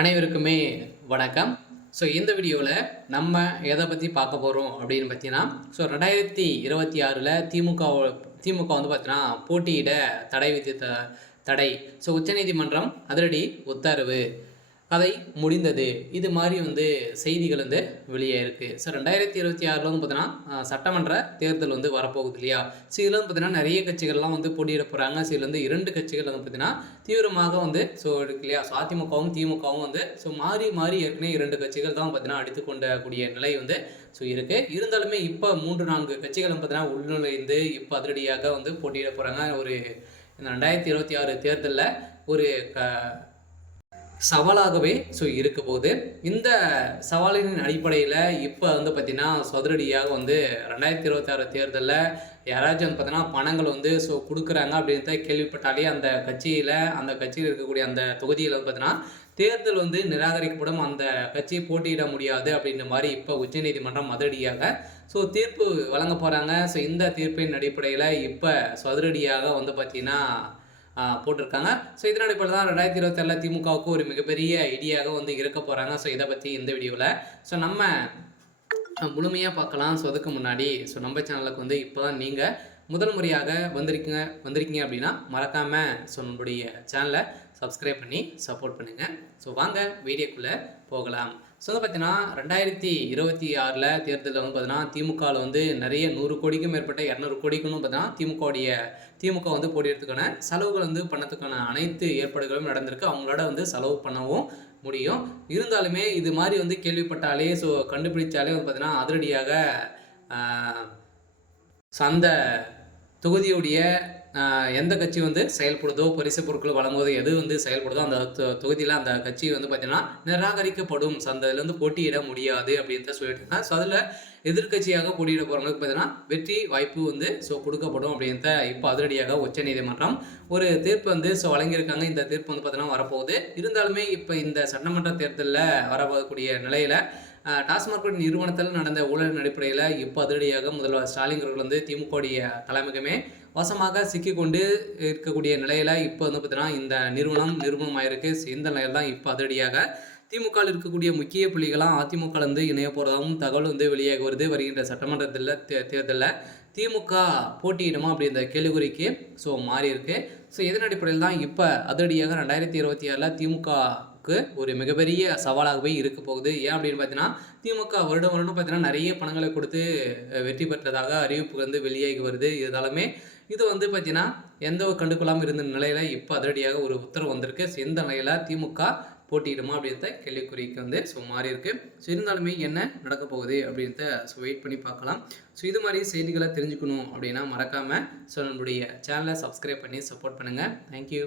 அனைவருக்குமே வணக்கம். ஸோ இந்த வீடியோவில் நம்ம எதை பற்றி பார்க்க போகிறோம் அப்படின்னு பார்த்தீங்கன்னா, ஸோ 2026 திமுக வந்து பார்த்தீங்கன்னா போட்டியிட தடை விதித்த தடை. ஸோ உச்சநீதிமன்றம் அதிரடி உத்தரவு, கதை முடிந்தது. இது மாதிரி வந்து செய்திகள் வந்து வெளியே இருக்குது. ஸோ 2026 வந்து பார்த்தீங்கன்னா சட்டமன்ற தேர்தல் வந்து வரப்போகுது இல்லையா? ஸோ இதில் வந்து பார்த்தீங்கன்னா நிறைய கட்சிகள்லாம் வந்து போட்டியிட போகிறாங்க. ஸோ இதில் வந்து 2 கட்சிகள் வந்து பார்த்தீங்கன்னா தீவிரமாக வந்து இருக்கு இல்லையா? ஸோ அதிமுகவும் திமுகவும் வந்து மாறி மாறி ஏற்கனவே 2 கட்சிகள் தான் பார்த்தீங்கன்னா அடித்து கொண்டக்கூடிய நிலை வந்து இருக்குது. இருந்தாலுமே இப்போ 3, 4 கட்சிகள் வந்து பார்த்தீங்கன்னா உள்நுழைந்து இப்போ அதிரடியாக வந்து போட்டியிட போகிறாங்க. இந்த 2026 தேர்தலில் ஒரு சவாலாகவே இருக்க போகுது. இந்த சவாலின் அடிப்படையில் இப்போ வந்து பார்த்திங்கன்னா அதிரடியாக வந்து 2026 தேர்தலில் யாராச்சும் வந்து பார்த்தீங்கன்னா பணங்கள் வந்து கொடுக்குறாங்க அப்படின்றத கேள்விப்பட்டாலே அந்த கட்சியில் இருக்கக்கூடிய அந்த தொகுதியில் வந்து பார்த்தீங்கன்னா தேர்தல் வந்து நிராகரிக்கப்படும், அந்த கட்சி போட்டியிட முடியாது அப்படின்ற மாதிரி இப்போ உச்சநீதிமன்றம் அதிரடியாக தீர்ப்பு வழங்க போகிறாங்க. இந்த தீர்ப்பின் அடிப்படையில் இப்போ அதிரடியாக வந்து பார்த்திங்கன்னா போட்டிருக்காங்க. இதன் அடிப்படையில் தான் 2027 திமுகவுக்கு ஒரு மிகப்பெரிய ஐடியாக வந்து இருக்க போகிறாங்க. இதை பற்றி இந்த வீடியோவில் நம்ம முழுமையாக பார்க்கலாம். அதுக்கு முன்னாடி நம்ம சேனலுக்கு வந்து இப்போ தான் நீங்கள் முதல் முறையாக வந்திருக்கீங்க அப்படின்னா மறக்காமல் நம்மளுடைய சேனலை சப்ஸ்கிரைப் பண்ணி சப்போர்ட் பண்ணுங்கள். வாங்க வீடியோக்குள்ளே போகலாம். வந்து பார்த்தீங்கன்னா 2026 தேர்தலில் வந்து பார்த்தீங்கன்னா திமுகவில் வந்து நிறைய 100 கோடிக்கும் மேற்பட்ட 200 கோடிக்கும் பார்த்தீங்கன்னா திமுக வந்து போட்டியிடறதுக்கான செலவுகள் வந்து பண்ணதுக்கான அனைத்து ஏற்பாடுகளும் நடந்திருக்கு. அவங்களோட வந்து செலவு பண்ணவும் முடியும். இருந்தாலுமே இது மாதிரி வந்து கேள்விப்பட்டாலே கண்டுபிடிச்சாலே வந்து பார்த்தீங்கன்னா அதிரடியாக அந்த தொகுதியுடைய எந்த கட்சி வந்து செயல்படுதோ, பரிசு பொருட்கள் வழங்குவதோ எது வந்து செயல்படுதோ அந்த தொகுதியில் அந்த கட்சி வந்து பார்த்தீங்கன்னா நிராகரிக்கப்படும். அந்த இதுலேருந்து போட்டியிட முடியாது அப்படின்னு சொல்லிட்டு அதில் எதிர்கட்சியாக போட்டியிட போகிறவங்களுக்கு பார்த்தீங்கன்னா வெற்றி வாய்ப்பு வந்து கொடுக்கப்படும் அப்படின்ற இப்போ அதிரடியாக உச்சநீதிமன்றம் ஒரு தீர்ப்பு வந்து வழங்கியிருக்காங்க. இந்த தீர்ப்பு வந்து பார்த்தீங்கன்னா வரப்போகுது. இருந்தாலுமே இப்போ இந்த சட்டமன்ற தேர்தலில் வரக்கூடிய நிலையில் டாஸ்மாக் நிறுவனத்தில் நடந்த ஊழலின் அடிப்படையில் இப்போ அதிரடியாக முதல்வர் ஸ்டாலின் அவர்கள் வந்து திமுகவுடைய தலைமைக்குமே வசமாக சிக்கிக்கொண்டு இருக்கக்கூடிய நிலையில் இப்போ வந்து பார்த்தீங்கன்னா இந்த நிறுவனமாயிருக்கு. இந்த நிலையில் தான் இப்போ அதிரடியாக திமுகவில் இருக்கக்கூடிய முக்கிய புள்ளிகளாக அதிமுக வந்து இணைய போகிறதாகவும் தகவல் வந்து வெளியாக வருது. வருகின்ற சட்டமன்றத்தில் தேர்தலில் திமுக போட்டியிடுமா அப்படின்ற கேள்விக்குறிக்கு மாறி இருக்கு. இதன் அடிப்படையில் தான் இப்போ அதிரடியாக 2026 திமுகவுக்கு ஒரு மிகப்பெரிய சவாலாகவே இருக்க போகுது. ஏன் அப்படின்னு பார்த்தீங்கன்னா திமுக வருடம் பார்த்தீங்கன்னா நிறைய பணங்களை கொடுத்து வெற்றி பெற்றதாக அறிவிப்பு வந்து வெளியாகி வருது. இருந்தாலுமே இது வந்து பார்த்தீங்கன்னா எந்த ஒரு கண்டுகொள்ளாமல் இருந்த நிலையில் இப்போ அதிரடியாக ஒரு உத்தரவு வந்திருக்கு. இந்த நிலையில் திமுக போட்டியிடுமா அப்படின்றத கேள்விக்குறிக்கு வந்து மாறி இருக்கு. இருந்தாலுமே என்ன நடக்க போகுது அப்படின்றத வெயிட் பண்ணி பார்க்கலாம். இது மாதிரி செய்திகளை தெரிஞ்சுக்கணும் அப்படின்னா மறக்காமல் நம்மளுடைய சேனலை சப்ஸ்கிரைப் பண்ணி சப்போர்ட் பண்ணுங்கள். தேங்க்யூ.